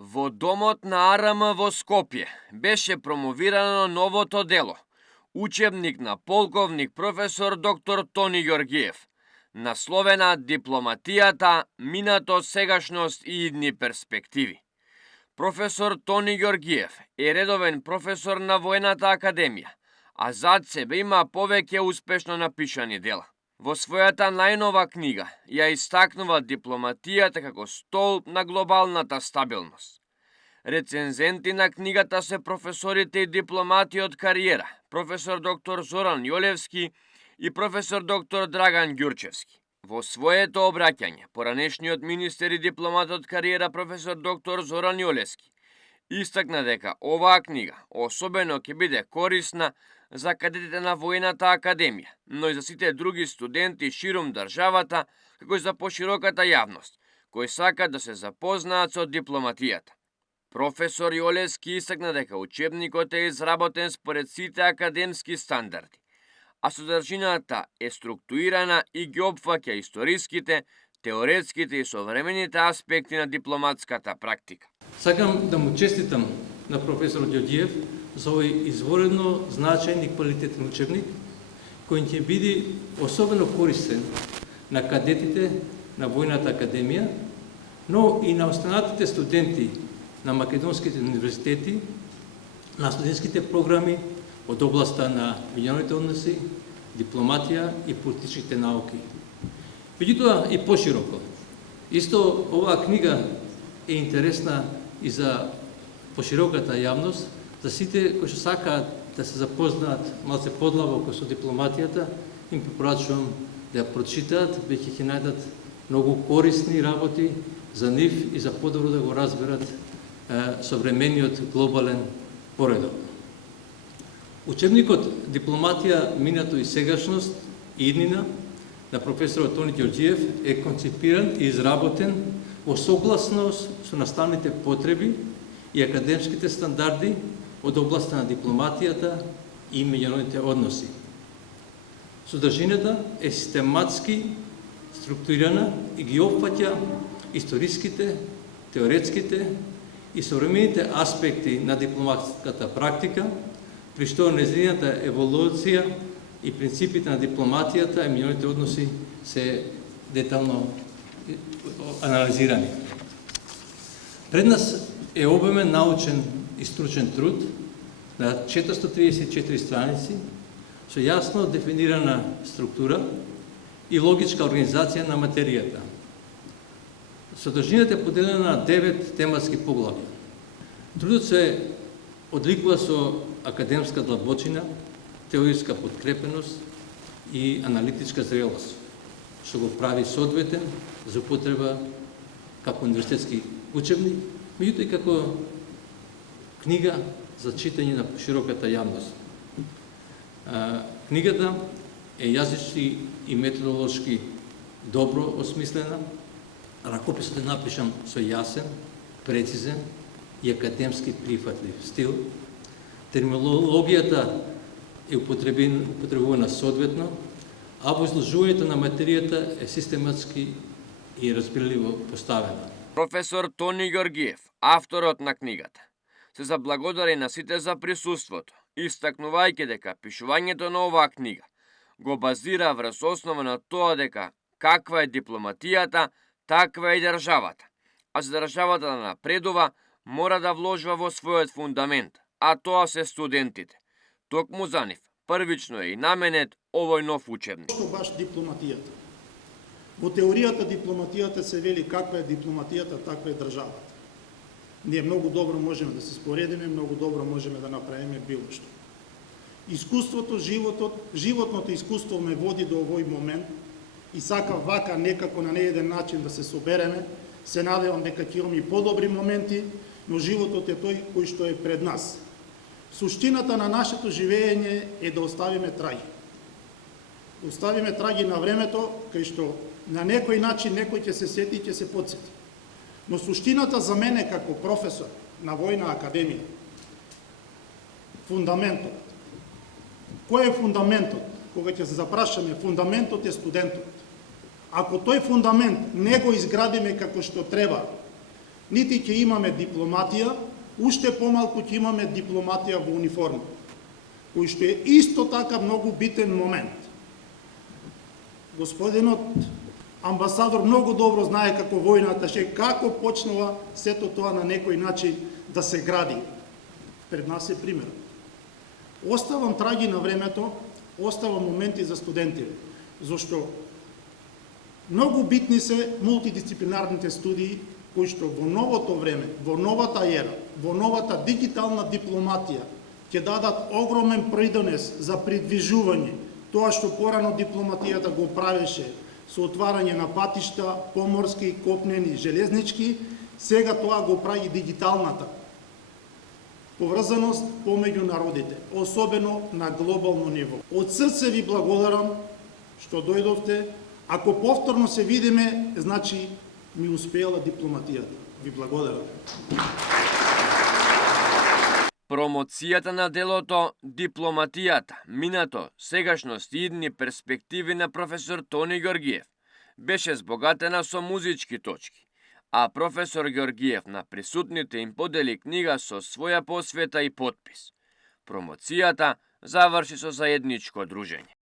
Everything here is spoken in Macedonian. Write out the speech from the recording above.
Во домот на АРМ во Скопје беше промовирано новото дело, учебник на полковник професор доктор Тони Ѓорѓиев, насловена Дипломатијата, минато, сегашност и идни перспективи. Професор Тони Ѓорѓиев е редовен професор на Војната академија, а зад себе има повеќе успешно напишани дела. Во својата најнова книга ја истакнува дипломатијата како столб на глобалната стабилност. Рецензенти на книгата се професорите и дипломати од кариера, професор доктор Зоран Јолевски и професор доктор Драган Ѓурчевски. Во своето обраќање, поранешниот министер и дипломат од кариера професор доктор Зоран Јолевски истакна дека оваа книга особено ќе биде корисна за кадетите на Војната академија, но и за сите други студенти ширум државата, како и за пошироката јавност, кои сакаат да се запознаат со дипломатијата. Професор Јолевски истакна дека учебникот е изработен според сите академски стандарди, а содржината е структурирана и ги опфаќа историските, теоретските и современите аспекти на дипломатската практика. Сакам да му честитам на професор Ѓорѓиев за овој изворено значаен и квалитетен учебник, кој ќе биде особено користен на кадетите на Војната академија, но и на останатите студенти на македонските универзитети, на студентските програми од областа на меѓународните односи, дипломатија и политичките науки. Меѓутоа и пошироко. Исто оваа книга е интересна и за пошироката јавност, за сите кои што сакаат да се запознаат малце подлабоко со дипломатијата, им препорачувам да ја прочитаат, веќе ќе најдат многу корисни работи за нив и за подобро да го разберат современиот глобален поредок. Учебникот Дипломатија, минато и сегашност и иднина на професорот Тони Ѓорѓиев е концепиран и изработен во согласност со наставните потреби и академските стандарди од областа на дипломатијата и меѓународните односи. Содржината е систематски структурирана и ги опфаќа историските, теоретските и современите аспекти на дипломатската практика, при што нејзината еволуција и принципите на дипломатијата и меѓународните односи се детално анализирани. Пред нас е обемен научен и стручен труд на 434 страници со јасно дефинирана структура и логичка организација на материјата. Содржината е поделена на 9 тематски поглавја. Трудот се одликува со академска длабочина, теориска подкрепеност и аналитичка зрелост, што го прави соодветен за употреба како универзитетски учебник, меѓутоа и како книга за читање на широката јавност. Книгата е јазички и методолошки добро осмислена, ракописот е напишан со јасен, прецизен и академски прифатлив стил. Терминологијата е употребувана соодветно, а во изложувањето на материјата е систематски и разбирливо поставена. Професор Тони Ѓорѓиев, авторот на книгата, се заблагодари на сите за присуството, истакнувајќи дека пишувањето на оваа книга го базира врз основа на тоа дека каква е дипломатијата, таква е и државата, а за државата да напредува, мора да вложува во својот фундамент, а тоа се студентите. Токму за нив, првично е и наменет овој нов учебник. Што баш дипломатијата? Во теоријата дипломатијата се вели каква е дипломатијата, таква е државата. Ние многу добро можеме да се споредиме, многу добро можеме да направиме било што. Искуството, животното искуство ме води до овој момент и сакав вака некако на нееден начин да се собереме. Се надевам дека ќе имаме и подобри моменти, но животот е тој кој што е пред нас. Суштината на нашето живење е да оставиме траги. Да оставиме траги на времето, кај што на некој начин некој ќе се сети и ќе се потсети. Но суштината за мене како професор на Војна академија, фундаментот. Кој е фундаментот? Кога ќе се запрашаме, фундаментот е студентот. Ако тој фундамент не го изградиме како што треба, нити ќе имаме дипломатија, уште помалку ќе имаме дипломатија во униформа, кој што е исто така многу битен момент. Господинот амбасадор многу добро знае како војната како почнува сето тоа на некој начин да се гради. Пред нас е пример. Оставам траги на времето, оставам моменти за студенти, зашто многу битни се мултидисциплинарните студии, кои што во новото време, во новата ера, во новата дигитална дипломатија ќе дадат огромен придонес за придвижување тоа што порано дипломатијата го правеше со отварање на патишта, поморски, копнени, железнички, сега тоа го прави дигиталната поврзаност помеѓу народите, особено на глобално ниво. Од срце ви благодарам што дојдовте. Ако повторно се видиме, значи ми успеала дипломатијата. Ви благодарам. Промоцијата на делото Дипломатијата, минато, сегашност и идни перспективи на професор Тони Ѓорѓиев беше збогатена со музички точки, а професор Ѓорѓиев на присутните им подели книга со своја посвета и подпис. Промоцијата заврши со заедничко дружење.